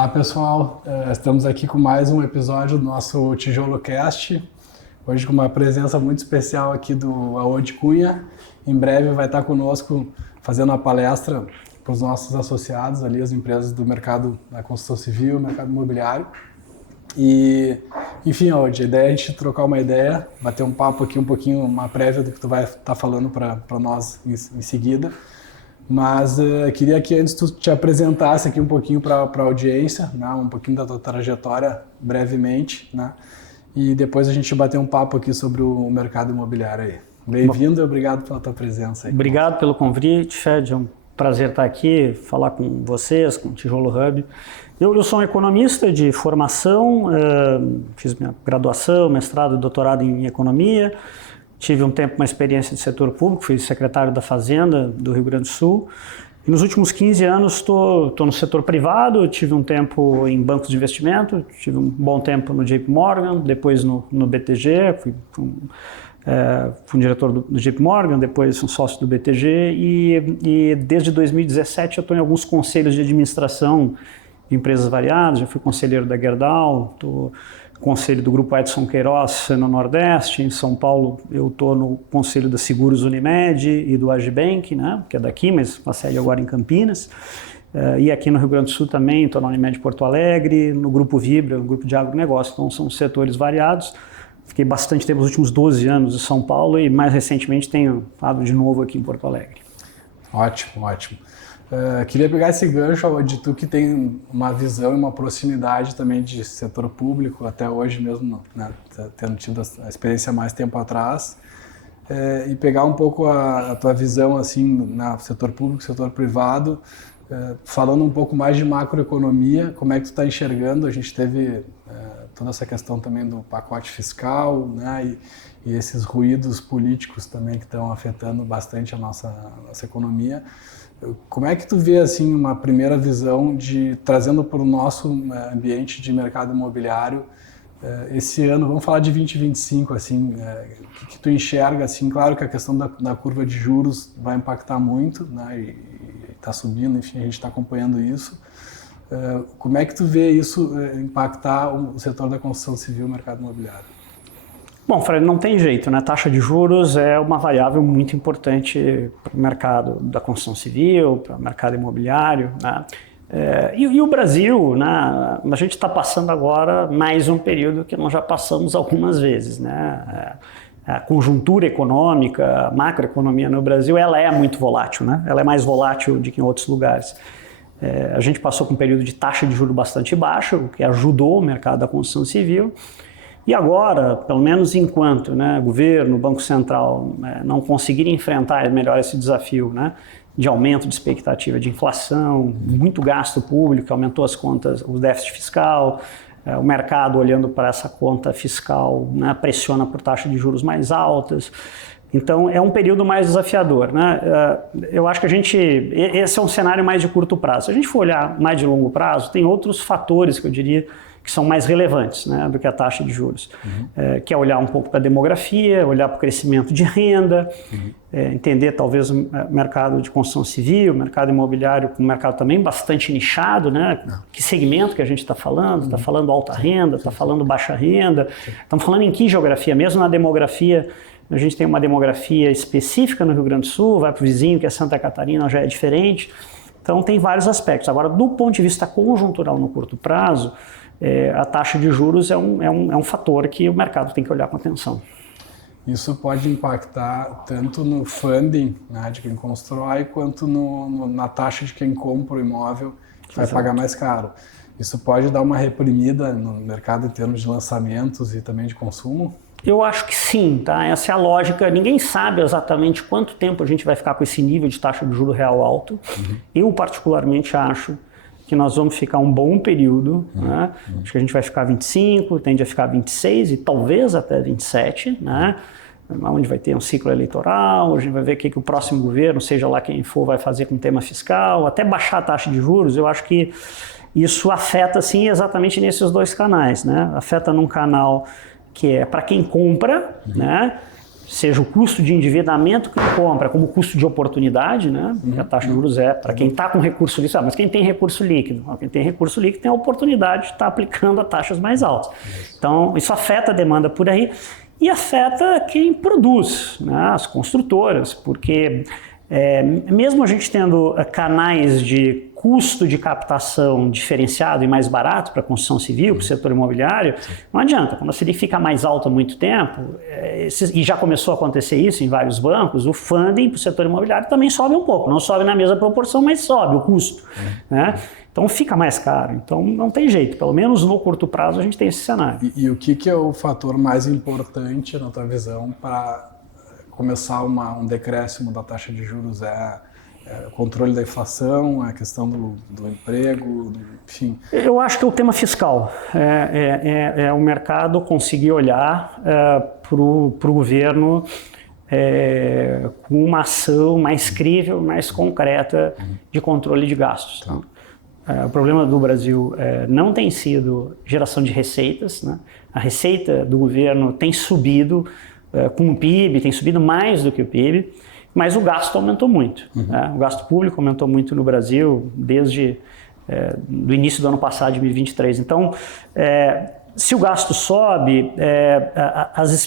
Olá pessoal, estamos aqui com mais um episódio do nosso Tijolo Cast, hoje com uma presença muito especial aqui do Aode Cunha. Em breve vai estar conosco fazendo uma palestra para os nossos associados ali, as empresas do mercado da construção civil, mercado imobiliário. E, enfim, Aode, a ideia é a gente trocar uma ideia, bater um papo aqui um pouquinho, uma prévia do que tu vai estar falando para nós em seguida. Mas queria que antes tu te apresentasse aqui um pouquinho para a audiência, né? Um pouquinho da tua trajetória, brevemente, né? E depois a gente bater um papo aqui sobre o mercado imobiliário aí. Bem-vindo e obrigado pela tua presença aí. Obrigado pelo convite, Fed. É um prazer estar aqui, falar com vocês, com o Tijolo Hub. Eu sou um economista de formação, fiz minha graduação, mestrado e doutorado em economia. Tive um tempo uma experiência de setor público, fui secretário da Fazenda do Rio Grande do Sul. E nos últimos 15 anos estou no setor privado, tive um tempo em bancos de investimento, tive um bom tempo no JP Morgan, depois no BTG, fui um diretor do JP Morgan, depois um sócio do BTG e desde 2017 eu estou em alguns conselhos de administração de empresas variadas, já fui conselheiro da Gerdau, estou conselho do Grupo Edson Queiroz no Nordeste, em São Paulo eu estou no conselho da Seguros Unimed e do Agibank, né, que é daqui, mas com a sede agora em Campinas, e aqui no Rio Grande do Sul também, estou na Unimed Porto Alegre, no Grupo Vibra, no Grupo de Agronegócio, então são setores variados. Fiquei bastante tempo, nos últimos 12 anos em São Paulo e mais recentemente tenho estado de novo aqui em Porto Alegre. Ótimo, ótimo. Queria pegar esse gancho de tu que tem uma visão e uma proximidade também de setor público, até hoje mesmo, né, tendo tido a experiência mais tempo atrás, e pegar um pouco a tua visão assim, no setor público, setor privado, falando um pouco mais de macroeconomia, como é que tu está enxergando? A gente teve toda essa questão também do pacote fiscal, né, e esses ruídos políticos também que estão afetando bastante a nossa economia. Como é que tu vê assim uma primeira visão trazendo para o nosso ambiente de mercado imobiliário esse ano, vamos falar de 2025, assim, o que tu enxerga, assim, claro que a questão da curva de juros vai impactar muito, né, e está subindo, enfim, a gente está acompanhando isso. Como é que tu vê isso impactar o setor da construção civil, o mercado imobiliário? Bom, Fred, não tem jeito, né? Taxa de juros é uma variável muito importante para o mercado da construção civil, para o mercado imobiliário, né? E o Brasil, né? A gente está passando agora mais um período que nós já passamos algumas vezes, né? A conjuntura econômica, a macroeconomia no Brasil, ela é muito volátil, né? Ela é mais volátil do que em outros lugares. A gente passou por um período de taxa de juros bastante baixa, o que ajudou o mercado da construção civil. E agora, pelo menos enquanto, né, governo, Banco Central não conseguirem enfrentar melhor esse desafio, né, de aumento de expectativa de inflação, muito gasto público, aumentou as contas, o déficit fiscal, o mercado olhando para essa conta fiscal, né, pressiona por taxas de juros mais altas. Então é um período mais desafiador, né? Eu acho que esse é um cenário mais de curto prazo. Se a gente for olhar mais de longo prazo, tem outros fatores que eu diria que são mais relevantes, né, do que a taxa de juros, que é olhar um pouco para a demografia, olhar para o crescimento de renda, entender talvez o mercado de construção civil, o mercado imobiliário, um mercado também bastante nichado, né? Que segmento que a gente está falando? Está falando alta renda, está falando baixa renda, estamos falando em que geografia? Mesmo na demografia, a gente tem uma demografia específica no Rio Grande do Sul, vai para o vizinho que é Santa Catarina, já é diferente. Então tem vários aspectos. Agora, do ponto de vista conjuntural no curto prazo, a taxa de juros é um fator que o mercado tem que olhar com atenção. Isso pode impactar tanto no funding, né, de quem constrói, quanto na taxa de quem compra o imóvel, que vai pagar mais caro. Isso pode dar uma reprimida no mercado em termos de lançamentos e também de consumo? Eu acho que sim, tá? Essa é a lógica. Ninguém sabe exatamente quanto tempo a gente vai ficar com esse nível de taxa de juros real alto. Eu particularmente acho que nós vamos ficar um bom período, né? Acho que a gente vai ficar 25, tende a ficar 26 e talvez até 27, né? Onde vai ter um ciclo eleitoral, a gente vai ver o que o próximo governo, seja lá quem for, vai fazer com o tema fiscal, até baixar a taxa de juros. Eu acho que isso afeta, sim, exatamente nesses dois canais, né? Afeta num canal que é para quem compra, né? seja o custo de endividamento que compra, como o custo de oportunidade, né? A taxa de juros para quem está com recurso líquido, mas quem tem recurso líquido? Quem tem recurso líquido tem a oportunidade de estar aplicando a taxas mais altas. Então, isso afeta a demanda por aí e afeta quem produz, né? As construtoras, porque mesmo a gente tendo canais de custo de captação diferenciado e mais barato para a construção civil, para o setor imobiliário, não adianta. Quando a Selic fica mais alta há muito tempo, e já começou a acontecer isso em vários bancos, o funding para o setor imobiliário também sobe um pouco. Não sobe na mesma proporção, mas sobe o custo. Né? Então fica mais caro. Então não tem jeito. Pelo menos no curto prazo a gente tem esse cenário. E o que é o fator mais importante, na tua visão, para começar um decréscimo da taxa de juros? O controle da inflação, a questão do emprego, enfim? Eu acho que é o tema fiscal. O mercado conseguir olhar para o governo com uma ação mais crível, mais concreta de controle de gastos. Tá. O problema do Brasil não tem sido geração de receitas, né? A receita do governo tem subido com o PIB, tem subido mais do que o PIB, mas o gasto aumentou muito. Né? O gasto público aumentou muito no Brasil desde do início do ano passado, de 2023. Então, se o gasto sobe,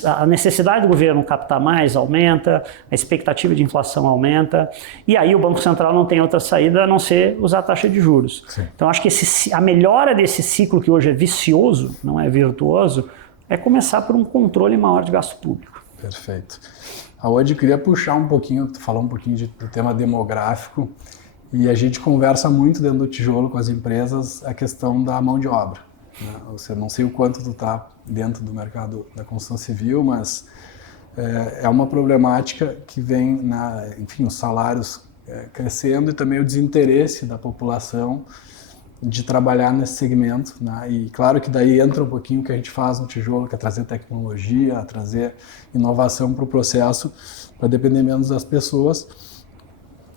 a necessidade do governo captar mais aumenta, a expectativa de inflação aumenta, e aí o Banco Central não tem outra saída a não ser usar a taxa de juros. Sim. Então, acho que a melhora desse ciclo, que hoje é vicioso, não é virtuoso, é começar por um controle maior de gasto público. Perfeito. Hoje eu queria puxar um pouquinho, falar um pouquinho do tema demográfico, e a gente conversa muito dentro do tijolo com as empresas a questão da mão de obra. Né? Eu não sei o quanto tu está dentro do mercado da construção civil, mas é uma problemática que vem, enfim, os salários crescendo e também o desinteresse da população de trabalhar nesse segmento, né? E claro que daí entra um pouquinho o que a gente faz no tijolo, que é trazer tecnologia, trazer inovação para o processo, para depender menos das pessoas.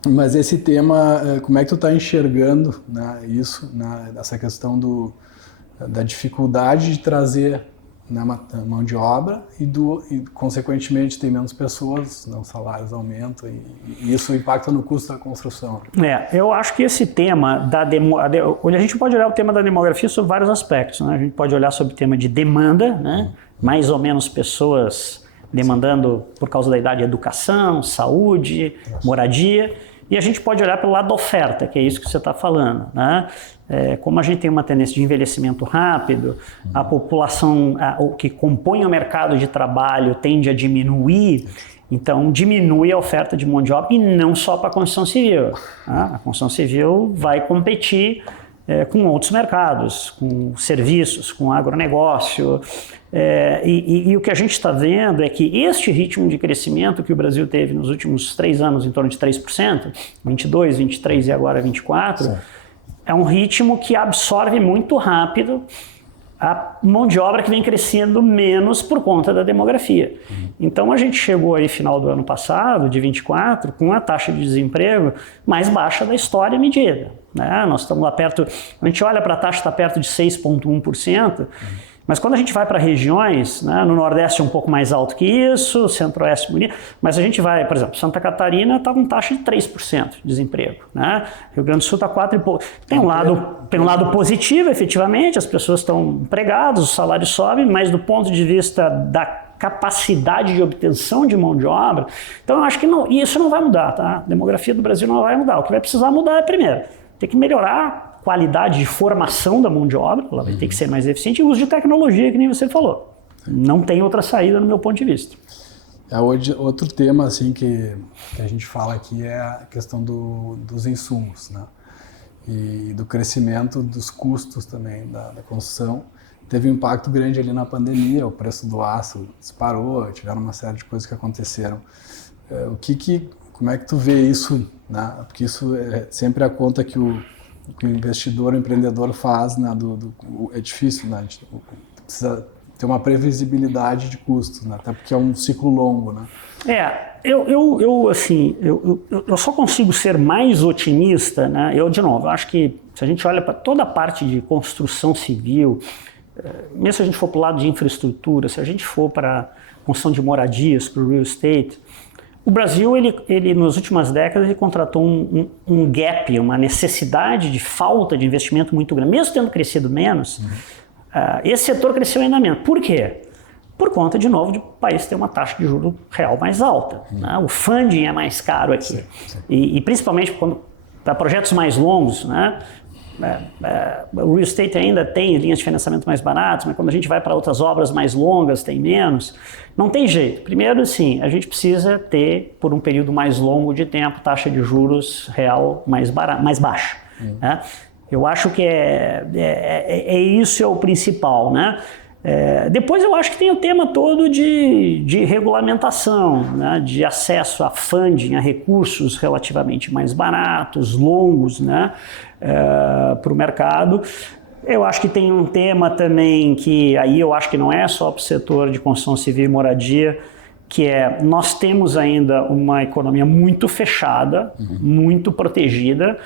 Mas esse tema, como é que tu está enxergando, né, isso, né, essa questão da dificuldade de trazer, né, mão de obra e consequentemente tem menos pessoas, né, os salários aumentam e isso impacta no custo da construção. Eu acho que esse tema a gente pode olhar o tema da demografia sobre vários aspectos, né? A gente pode olhar sobre o tema de demanda, né? Mais ou menos pessoas demandando por causa da idade, educação, saúde, moradia. E a gente pode olhar pelo lado da oferta, que é isso que você está falando, né? Como a gente tem uma tendência de envelhecimento rápido, a população que compõe o mercado de trabalho tende a diminuir, então diminui a oferta de mão de obra e não só para a construção civil. Tá? A construção civil vai competir com outros mercados, com serviços, com agronegócio. E o que a gente está vendo é que este ritmo de crescimento que o Brasil teve nos últimos 3 anos, em torno de 3%, 22, 23 e agora 24%, é um ritmo que absorve muito rápido a mão de obra que vem crescendo menos por conta da demografia. Então a gente chegou aí final do ano passado, de 24, com a taxa de desemprego mais baixa da história medida. Né? Nós estamos lá perto, a gente olha para a taxa, está perto de 6,1%, mas quando a gente vai para regiões, né, no Nordeste é um pouco mais alto que isso, Centro-Oeste bonito, mas a gente vai, por exemplo, Santa Catarina está com taxa de 3% de desemprego, né? Rio Grande do Sul está 4 e pouco. Tem um lado positivo, efetivamente, as pessoas estão empregadas, os salários sobem, mas do ponto de vista da capacidade de obtenção de mão de obra, então eu acho que não, e isso não vai mudar, tá? A demografia do Brasil não vai mudar. O que vai precisar mudar é, primeiro, tem que melhorar qualidade de formação da mão de obra, ela vai ter que ser mais eficiente, e o uso de tecnologia, que nem você falou. Não tem outra saída no meu ponto de vista. Hoje, outro tema assim, que a gente fala aqui é a questão dos insumos, né? E do crescimento dos custos também da construção. Teve um impacto grande ali na pandemia, o preço do aço disparou, tiveram uma série de coisas que aconteceram. Como é que tu vê isso, né? Porque isso é sempre a conta que o investidor, o empreendedor faz, né, é difícil, né? A gente precisa ter uma previsibilidade de custos, né? Até porque é um ciclo longo, né? Eu só consigo ser mais otimista, né? De novo, eu acho que se a gente olha para toda a parte de construção civil, mesmo se a gente for para o lado de infraestrutura, se a gente for para a construção de moradias, para o real estate, o Brasil, ele nas últimas décadas, ele contratou um gap, uma necessidade de falta de investimento muito grande. Mesmo tendo crescido menos, esse setor cresceu ainda menos. Por quê? Por conta, de novo, de o país ter uma taxa de juros real mais alta. Né? O funding é mais caro aqui. Sim. E principalmente para projetos mais longos, né? O real estate ainda tem linhas de financiamento mais baratas, mas quando a gente vai para outras obras mais longas, tem menos. Não tem jeito. Primeiro, sim, a gente precisa ter, por um período mais longo de tempo, taxa de juros real mais baixa. Né? Eu acho que isso é o principal, né? Depois eu acho que tem o tema todo de regulamentação, né, de acesso a funding, a recursos relativamente mais baratos, longos, né, para o mercado. Eu acho que tem um tema também que aí eu acho que não é só para o setor de construção civil e moradia, que nós temos ainda uma economia muito fechada, muito protegida,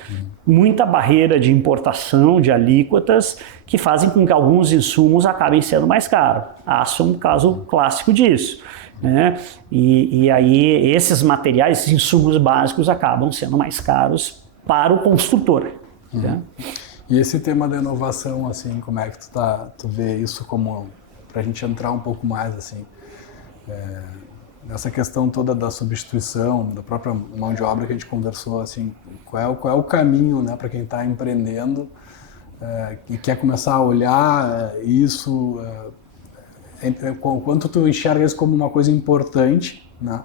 muita barreira de importação de alíquotas que fazem com que alguns insumos acabem sendo mais caros. Aço é um caso clássico disso. Né? E aí esses materiais, esses insumos básicos acabam sendo mais caros para o construtor. Né? E esse tema da inovação, assim, como é que tu vê isso como, para a gente entrar um pouco mais, assim, nessa questão toda da substituição, da própria mão de obra que a gente conversou, assim, qual é o caminho, né, para quem está empreendendo e quer começar a olhar isso, quanto tu enxerga isso como uma coisa importante, né,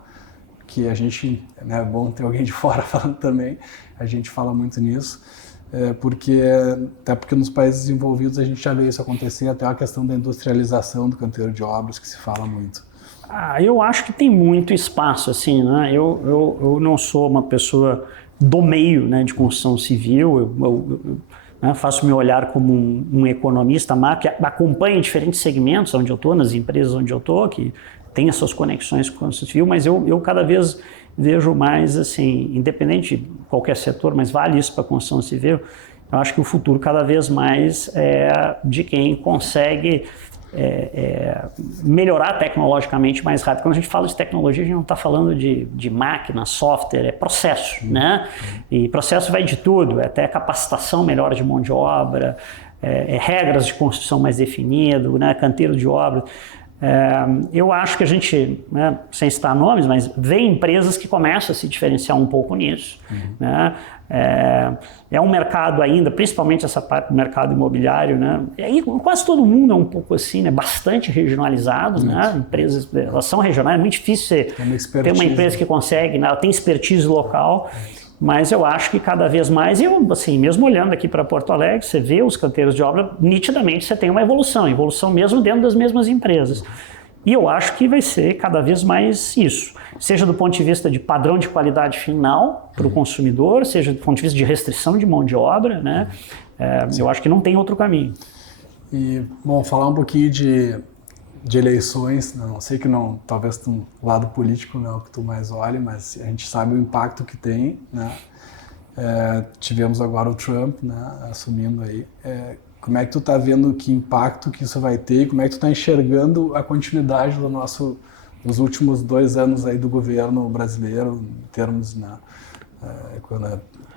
que a gente, né, é bom ter alguém de fora falando também, a gente fala muito nisso, até porque nos países desenvolvidos a gente já vê isso acontecer, até a questão da industrialização do canteiro de obras que se fala muito. Eu acho que tem muito espaço, assim, né? Eu não sou uma pessoa do meio, né, de construção civil, né, faço meu olhar como um economista, que acompanha diferentes segmentos onde eu estou, nas empresas onde eu estou, que tem as suas conexões com a construção civil, mas eu cada vez vejo mais, assim, independente de qualquer setor, mas vale isso para a construção civil, eu acho que o futuro cada vez mais é de quem consegue melhorar tecnologicamente mais rápido. Quando a gente fala de tecnologia, a gente não está falando de máquina, software, é processo, né? E processo vai de tudo, até capacitação melhor de mão de obra, regras de construção mais definido, né? Canteiro de obra. Eu acho que a gente, né, sem citar nomes, mas vê empresas que começam a se diferenciar um pouco nisso. Né? É um mercado ainda, principalmente essa parte do mercado imobiliário, né? E aí quase todo mundo é um pouco assim, né? Bastante regionalizado, né? Empresas, elas são regionais, é muito difícil ter uma empresa que consegue, né? Ela tem expertise local. Mas eu acho que cada vez mais, assim, mesmo olhando aqui para Porto Alegre, você vê os canteiros de obra, nitidamente você tem uma evolução mesmo dentro das mesmas empresas. E eu acho que vai ser cada vez mais isso, seja do ponto de vista de padrão de qualidade final para o consumidor, seja do ponto de vista de restrição de mão de obra, né? Eu acho que não tem outro caminho. E, bom, falar um pouquinho de eleições, não sei que não, talvez do lado político não é o que tu mais olhe, mas a gente sabe o impacto que tem, né? Tivemos agora o Trump, né, assumindo aí. Como é que tu está vendo que impacto que isso vai ter e como é que tu está enxergando a continuidade dos últimos 2 anos aí do governo brasileiro em termos, né,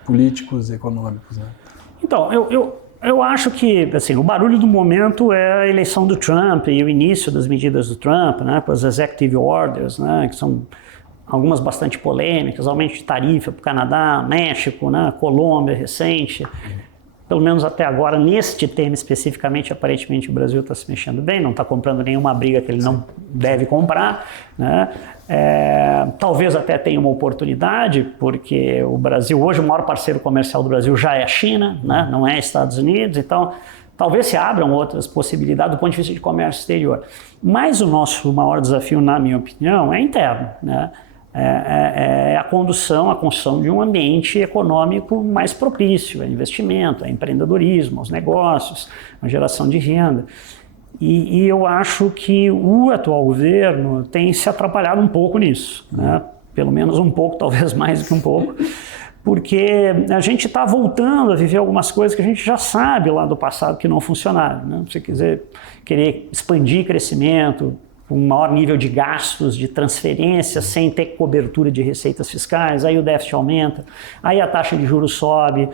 políticos e econômicos, né? Então, eu acho que, assim, o barulho do momento é a eleição do Trump e o início das medidas do Trump, né, com as executive orders, né, que são algumas bastante polêmicas, aumento de tarifa para o Canadá, México, né, Colômbia recente. Pelo menos até agora, neste tema especificamente, aparentemente o Brasil está se mexendo bem, não está comprando nenhuma briga que ele não deve comprar, né? Talvez até tenha uma oportunidade, porque o Brasil, hoje o maior parceiro comercial do Brasil já é a China, né? Não é Estados Unidos, então talvez se abram outras possibilidades do ponto de vista de comércio exterior. Mas o nosso maior desafio, na minha opinião, é interno, né? A construção de um ambiente econômico mais propício a investimento, a empreendedorismo, aos negócios, a geração de renda. E eu acho que o atual governo tem se atrapalhado um pouco nisso, né? Pelo menos um pouco, talvez mais do que um pouco, porque a gente está voltando a viver algumas coisas que a gente já sabe lá do passado que não funcionaram, né? Se você querer expandir crescimento, com um maior nível de gastos, de transferências, sem ter cobertura de receitas fiscais, aí o déficit aumenta, aí a taxa de juros sobe,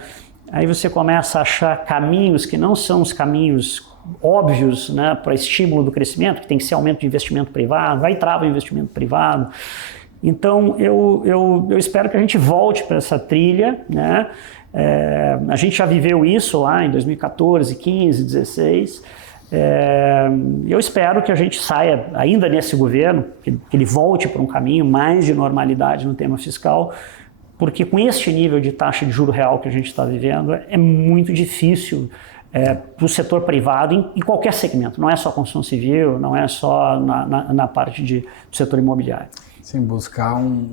aí você começa a achar caminhos que não são os caminhos óbvios, né, para estímulo do crescimento, que tem que ser aumento de investimento privado, aí trava o investimento privado. Então, eu espero que a gente volte para essa trilha, né? A gente já viveu isso lá em 2014, 15, 16. Eu espero que a gente saia ainda nesse governo, que ele volte para um caminho mais de normalidade no tema fiscal, porque com este nível de taxa de juro real que a gente está vivendo, é muito difícil para o setor privado em qualquer segmento, não é só construção civil, não é só na parte do setor imobiliário. Sim, buscar um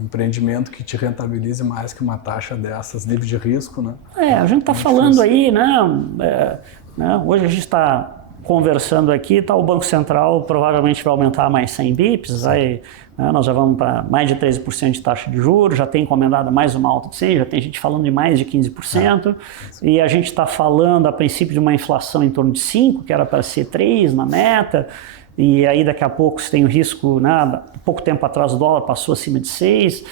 empreendimento que te rentabilize mais que uma taxa dessas, nível de risco, né? A gente está falando aí, né? Hoje a gente está conversando aqui, o Banco Central provavelmente vai aumentar mais 100 bips, aí, né, nós já vamos para mais de 13% de taxa de juros, já tem encomendado mais uma alta de 100, já tem gente falando de mais de 15%, e a gente está falando a princípio de uma inflação em torno de 5%, que era para ser 3% na meta, e aí daqui a pouco você tem o risco, né, pouco tempo atrás o dólar passou acima de 6%.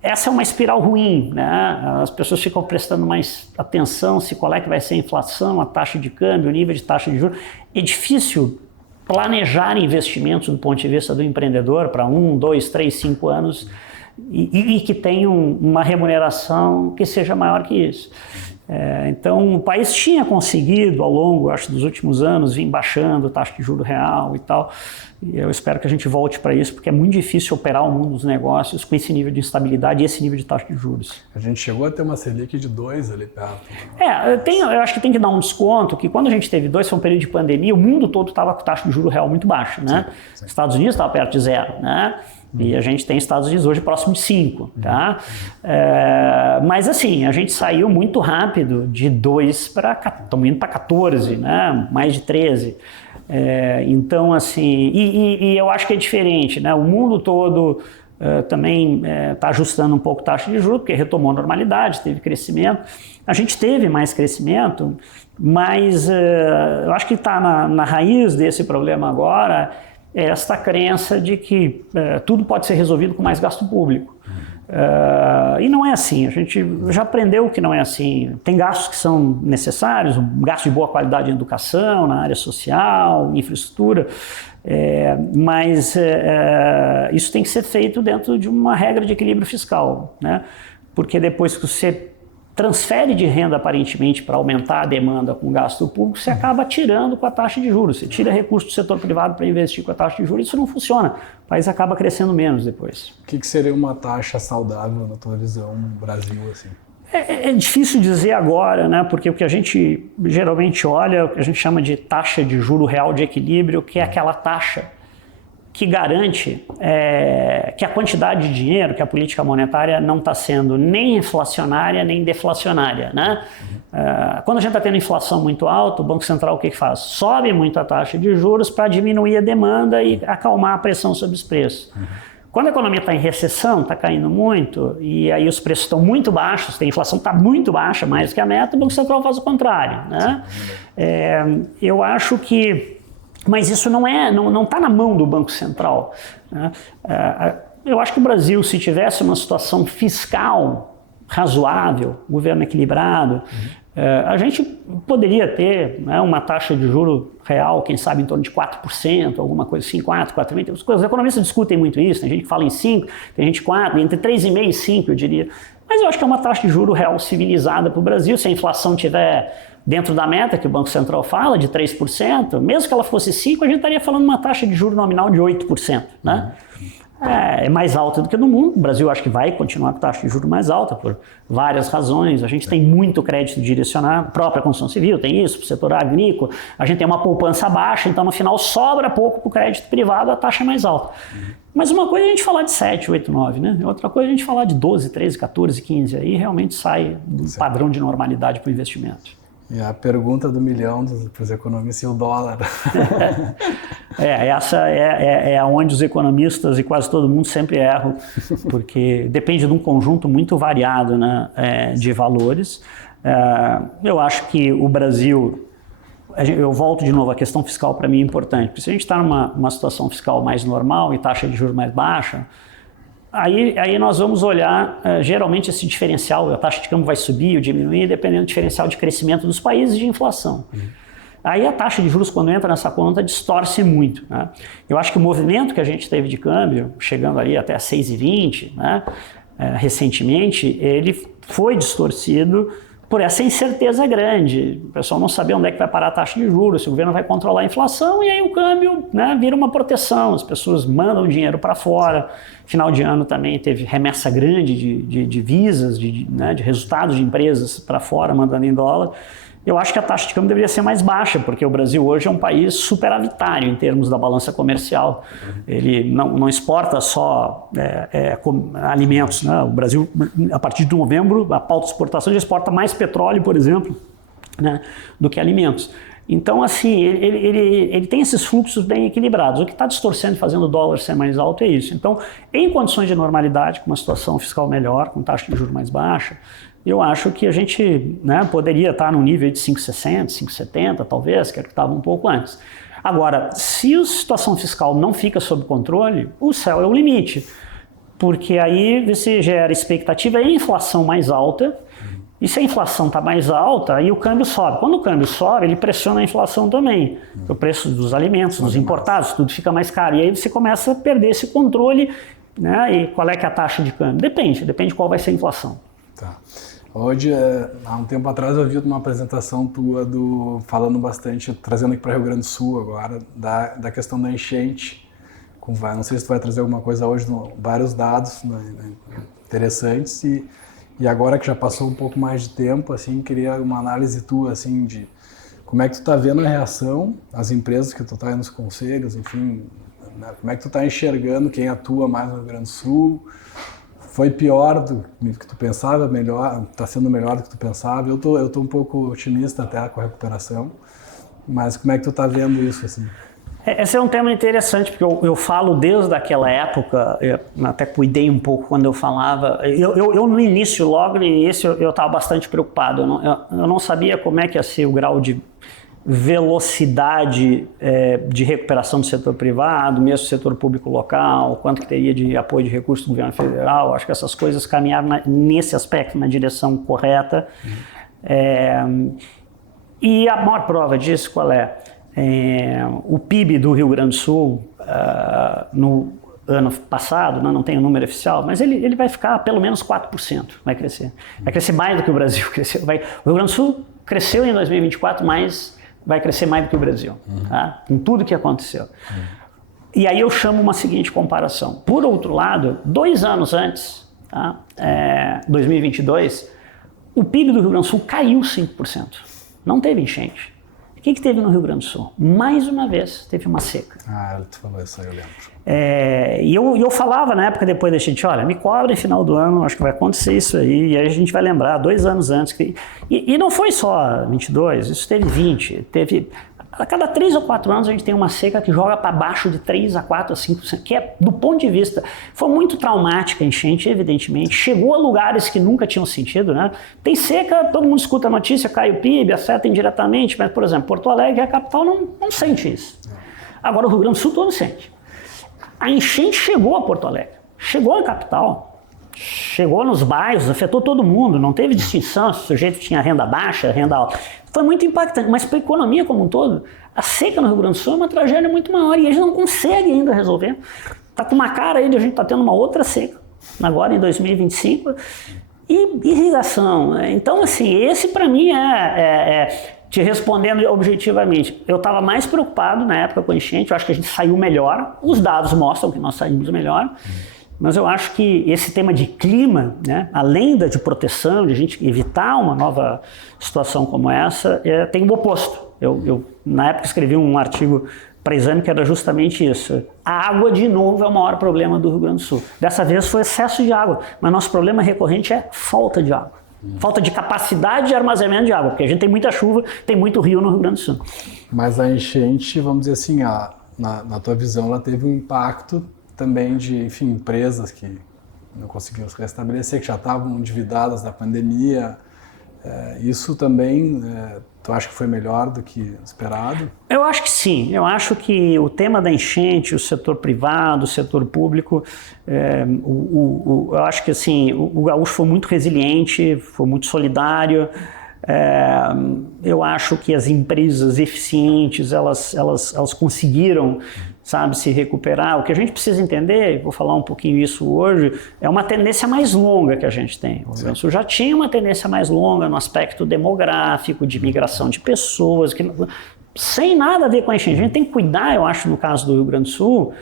Essa é uma espiral ruim, né? As pessoas ficam prestando mais atenção se qual é que vai ser a inflação, a taxa de câmbio, o nível de taxa de juros. É difícil planejar investimentos do ponto de vista do empreendedor para 1, 2, 3, 5 anos e que tenham uma remuneração que seja maior que isso. Então, o país tinha conseguido, ao longo, acho, dos últimos anos, vir baixando a taxa de juro real e tal. E eu espero que a gente volte para isso, porque é muito difícil operar o mundo dos negócios com esse nível de instabilidade e esse nível de taxa de juros. A gente chegou a ter uma Selic de 2 ali perto. Eu acho que tem que dar um desconto, que quando a gente teve 2, foi um período de pandemia, o mundo todo estava com taxa de juro real muito baixa, né? Sim. Estados Unidos estava perto de 0, né? E a gente tem Estados Unidos hoje próximo de 5, tá? Mas assim, a gente saiu muito rápido de 2 para... Estamos indo para 14, né? Mais de 13. Então, assim... E eu acho que é diferente, né? O mundo todo também está ajustando um pouco a taxa de juros, porque retomou a normalidade, teve crescimento. A gente teve mais crescimento, mas eu acho que está na raiz desse problema agora esta crença de que tudo pode ser resolvido com mais gasto público. E não é assim, a gente já aprendeu que não é assim. Tem gastos que são necessários, um gasto de boa qualidade em educação, na área social, infraestrutura, mas isso tem que ser feito dentro de uma regra de equilíbrio fiscal, né? Porque depois que você transfere de renda aparentemente para aumentar a demanda com gasto público, você acaba tirando com a taxa de juros. Você tira recursos do setor privado para investir com a taxa de juros, isso não funciona. O país acaba crescendo menos depois. O que seria uma taxa saudável na tua visão no Brasil, assim? É difícil dizer agora, né? Porque o que a gente geralmente olha, o que a gente chama de taxa de juro real de equilíbrio, que é aquela taxa que garante que a quantidade de dinheiro, que a política monetária não está sendo nem inflacionária nem deflacionária, né? Quando a gente está tendo inflação muito alta, o Banco Central o que faz? Sobe muito a taxa de juros para diminuir a demanda e acalmar a pressão sobre os preços. Quando a economia está em recessão, está caindo muito, e aí os preços estão muito baixos, a inflação está muito baixa, mais que a meta, o Banco Central faz o contrário, né? Eu acho que... Mas isso não está na mão do Banco Central, né? Eu acho que o Brasil, se tivesse uma situação fiscal razoável, governo equilibrado, a gente poderia ter, né, uma taxa de juro real, quem sabe em torno de 4%, alguma coisa assim, 4,5%. Os economistas discutem muito isso, tem gente que fala em 5%, tem gente 4%, entre 3,5% e 5%, eu diria. Mas eu acho que é uma taxa de juro real civilizada para o Brasil. Se a inflação tiver dentro da meta que o Banco Central fala, de 3%, mesmo que ela fosse 5%, a gente estaria falando de uma taxa de juro nominal de 8%, né? É mais alta do que no mundo. O Brasil acho que vai continuar com taxa de juros mais alta por várias razões. A gente tem muito crédito direcionado, a própria construção civil tem isso, para o setor agrícola. A gente tem uma poupança baixa, então no final sobra pouco para o crédito privado, a taxa é mais alta. Mas uma coisa é a gente falar de 7, 8, 9, né? Outra coisa é a gente falar de 12, 13, 14, 15. Aí realmente sai do padrão de normalidade para o investimento. E a pergunta do milhão para os economistas, e o dólar? Essa é onde os economistas e quase todo mundo sempre erram, porque depende de um conjunto muito variado, né, de valores. Eu acho que o Brasil, eu volto de novo, a questão fiscal para mim é importante, porque se a gente está numa situação fiscal mais normal e taxa de juros mais baixa, aí nós vamos olhar, geralmente esse diferencial, a taxa de câmbio vai subir ou diminuir, dependendo do diferencial de crescimento dos países e de inflação. Aí a taxa de juros, quando entra nessa conta, distorce muito, né? Eu acho que o movimento que a gente teve de câmbio, chegando ali até 6,20, né, recentemente, ele foi distorcido por essa incerteza grande. O pessoal não sabia onde é que vai parar a taxa de juros, se o governo vai controlar a inflação, e aí o câmbio, né, vira uma proteção, as pessoas mandam dinheiro para fora. Final de ano também teve remessa grande de divisas, de resultados de empresas para fora, mandando em dólar. Eu acho que a taxa de câmbio deveria ser mais baixa, porque o Brasil hoje é um país superavitário em termos da balança comercial. Ele não exporta só alimentos, né? O Brasil, a partir de novembro, a pauta de exportação já exporta mais petróleo, por exemplo, né, do que alimentos. Então, assim, ele tem esses fluxos bem equilibrados. O que está distorcendo e fazendo o dólar ser mais alto é isso. Então, em condições de normalidade, com uma situação fiscal melhor, com taxa de juros mais baixa, eu acho que a gente, né, poderia estar no nível de 5,60, 5,70 talvez, que era o que estava um pouco antes. Agora, se a situação fiscal não fica sob controle, o céu é o limite, porque aí você gera expectativa e inflação mais alta, e se a inflação está mais alta, aí o câmbio sobe. Quando o câmbio sobe, ele pressiona a inflação também, o preço dos alimentos, dos importados, tudo fica mais caro, e aí você começa a perder esse controle, né? E qual é que é a taxa de câmbio? Depende qual vai ser a inflação. Tá. Hoje, há um tempo atrás, eu vi uma apresentação tua falando bastante, trazendo aqui para Rio Grande do Sul agora, da questão da enchente. Não sei se tu vai trazer alguma coisa hoje, vários dados, né, interessantes. E agora que já passou um pouco mais de tempo, assim, queria uma análise tua, assim, de como é que tu tá vendo a reação, as empresas que tu tá aí nos conselhos, enfim, né, como é que tu tá enxergando quem atua mais no Rio Grande do Sul. Foi pior do que tu pensava, melhor, está sendo melhor do que tu pensava. Eu tô um pouco otimista até com a recuperação, mas como é que tu está vendo isso, assim? Esse é um tema interessante, porque eu falo desde aquela época, eu até cuidei um pouco quando eu falava. Eu no início, logo no início, eu estava bastante preocupado. Eu não sabia como é que ia ser o grau de velocidade de recuperação do setor privado, mesmo do setor público local, quanto que teria de apoio de recursos do governo federal. Acho que essas coisas caminharam nesse aspecto, na direção correta. E a maior prova disso qual é? O PIB do Rio Grande do Sul no ano passado, não tem o número oficial, mas ele vai ficar pelo menos 4%, vai crescer. Vai crescer mais do que o Brasil cresceu. O Rio Grande do Sul cresceu em 2024, mas vai crescer mais do que o Brasil, tá? Com tudo que aconteceu. E aí eu chamo uma seguinte comparação. Por outro lado, 2 anos antes, tá? 2022, o PIB do Rio Grande do Sul caiu 5%. Não teve enchente. O que teve no Rio Grande do Sul? Mais uma vez, teve uma seca. Tu falou isso aí, eu lembro. E eu falava na época, depois da gente, olha, me cobra no final do ano, acho que vai acontecer isso aí, e aí a gente vai lembrar, 2 anos antes. E não foi só 22, isso teve 20, a cada 3 ou 4 anos a gente tem uma seca que joga para baixo de 3 a 4 a 5%, que é, do ponto de vista, foi muito traumática a enchente, evidentemente, chegou a lugares que nunca tinham sentido, né? Tem seca, todo mundo escuta a notícia, cai o PIB, afeta indiretamente, mas, por exemplo, Porto Alegre, a capital, não sente isso. Agora o Rio Grande do Sul todo sente. A enchente chegou a Porto Alegre, chegou à capital, chegou nos bairros, afetou todo mundo, não teve distinção se o sujeito tinha renda baixa, renda alta. Foi muito impactante, mas para a economia como um todo, a seca no Rio Grande do Sul é uma tragédia muito maior e eles não conseguem ainda resolver. Está com uma cara aí de a gente estar tendo uma outra seca, agora em 2025, e irrigação. Então, assim, esse para mim te respondendo objetivamente, eu estava mais preocupado na época com a enchente, eu acho que a gente saiu melhor, os dados mostram que nós saímos melhor, mas eu acho que esse tema de clima, né, além da de proteção, de a gente evitar uma nova situação como essa, tem o oposto. Eu na época escrevi um artigo para exame que era justamente isso. A água, de novo, é o maior problema do Rio Grande do Sul. Dessa vez foi excesso de água, mas nosso problema recorrente é falta de água. Falta de capacidade de armazenamento de água, porque a gente tem muita chuva, tem muito rio no Rio Grande do Sul. Mas a enchente, vamos dizer assim, na tua visão, ela teve um impacto também de, enfim, empresas que não conseguiram se restabelecer, que já estavam endividadas da pandemia. Isso também, tu acha que foi melhor do que esperado? Eu acho que sim. Eu acho que o tema da enchente, o setor privado, o setor público, eu acho que assim, o gaúcho foi muito resiliente, foi muito solidário. Eu acho que as empresas eficientes, elas conseguiram, sabe, se recuperar. O que a gente precisa entender, vou falar um pouquinho isso hoje, é uma tendência mais longa que a gente tem. O Rio Grande do Sul já tinha uma tendência mais longa no aspecto demográfico, de migração de pessoas, sem nada a ver com a enchente. A gente tem que cuidar, eu acho, no caso do Rio Grande do Sul,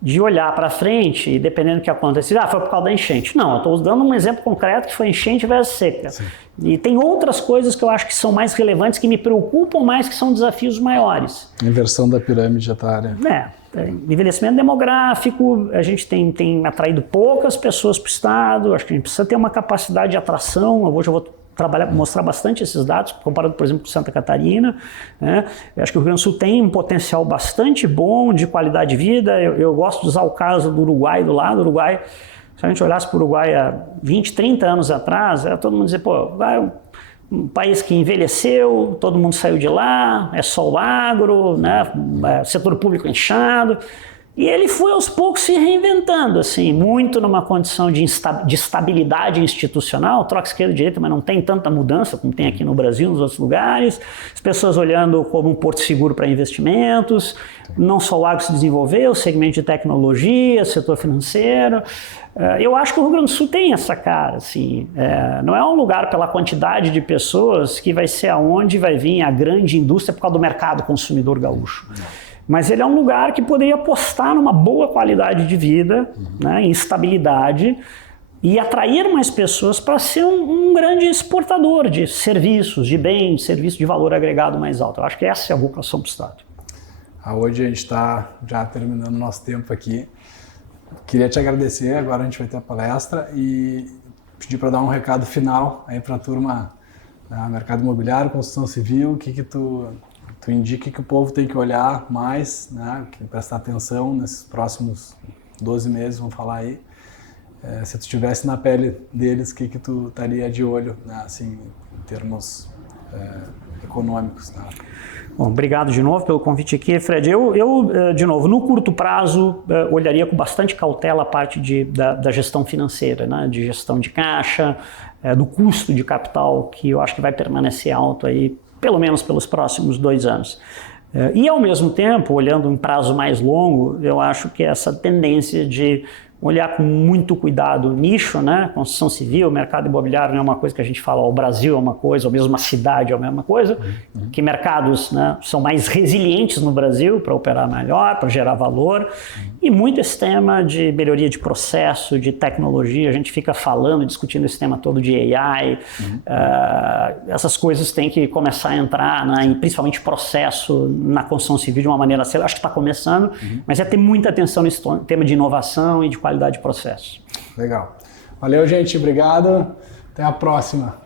de olhar para frente e dependendo do que acontecer, foi por causa da enchente. Não, eu estou dando um exemplo concreto que foi enchente versus seca. Sim. E tem outras coisas que eu acho que são mais relevantes, que me preocupam mais, que são desafios maiores. Inversão da pirâmide etária. Envelhecimento demográfico, a gente tem atraído poucas pessoas para o estado, acho que a gente precisa ter uma capacidade de atração. Hoje eu vou mostrar bastante esses dados, comparado, por exemplo, com Santa Catarina. Né? Eu acho que o Rio Grande do Sul tem um potencial bastante bom de qualidade de vida. Eu gosto de usar o caso do Uruguai, do lado do Uruguai. Se a gente olhasse para o Uruguai há 20, 30 anos atrás, todo mundo dizia, pô, vai um país que envelheceu, todo mundo saiu de lá, é só o agro, né? Setor público inchado. E ele foi aos poucos se reinventando, assim, muito numa condição de estabilidade institucional, troca esquerda e direita, mas não tem tanta mudança como tem aqui no Brasil, nos outros lugares, as pessoas olhando como um porto seguro para investimentos, não só o agro se desenvolveu, o segmento de tecnologia, setor financeiro. Eu acho que o Rio Grande do Sul tem essa cara, assim, não é um lugar pela quantidade de pessoas que vai ser aonde vai vir a grande indústria por causa do mercado consumidor gaúcho. Mas ele é um lugar que poderia apostar numa boa qualidade de vida, né, em estabilidade, e atrair mais pessoas para ser um grande exportador de serviços, de bens, serviços de valor agregado mais alto. Eu acho que essa é a vocação do Estado. Hoje a gente está já terminando o nosso tempo aqui. Queria te agradecer, agora a gente vai ter a palestra e pedir para dar um recado final aí para a turma, mercado imobiliário, construção civil, o que tu indica que o povo tem que olhar mais, né, que prestar atenção nesses próximos 12 meses, vamos falar aí. Se tu estivesse na pele deles, o que tu estaria de olho, né, assim, em termos econômicos? Né? Bom, obrigado de novo pelo convite aqui, Fred. Eu de novo, no curto prazo, olharia com bastante cautela a parte da gestão financeira, né, de gestão de caixa, do custo de capital, que eu acho que vai permanecer alto aí, pelo menos pelos próximos 2 anos. E, ao mesmo tempo, olhando em prazo mais longo, eu acho que essa tendência de olhar com muito cuidado o nicho, né? Construção civil, mercado imobiliário não é uma coisa que a gente fala, o Brasil é uma coisa, ou mesmo uma cidade é a mesma coisa, que mercados, né, são mais resilientes no Brasil para operar melhor, para gerar valor, e muito esse tema de melhoria de processo, de tecnologia, a gente fica falando, discutindo esse tema todo de AI, essas coisas têm que começar a entrar, né, principalmente processo na construção civil de uma maneira séria, acho que está começando, mas é ter muita atenção nesse tema de inovação e de qualidade de processo. Legal. Valeu, gente. Obrigado. Até a próxima.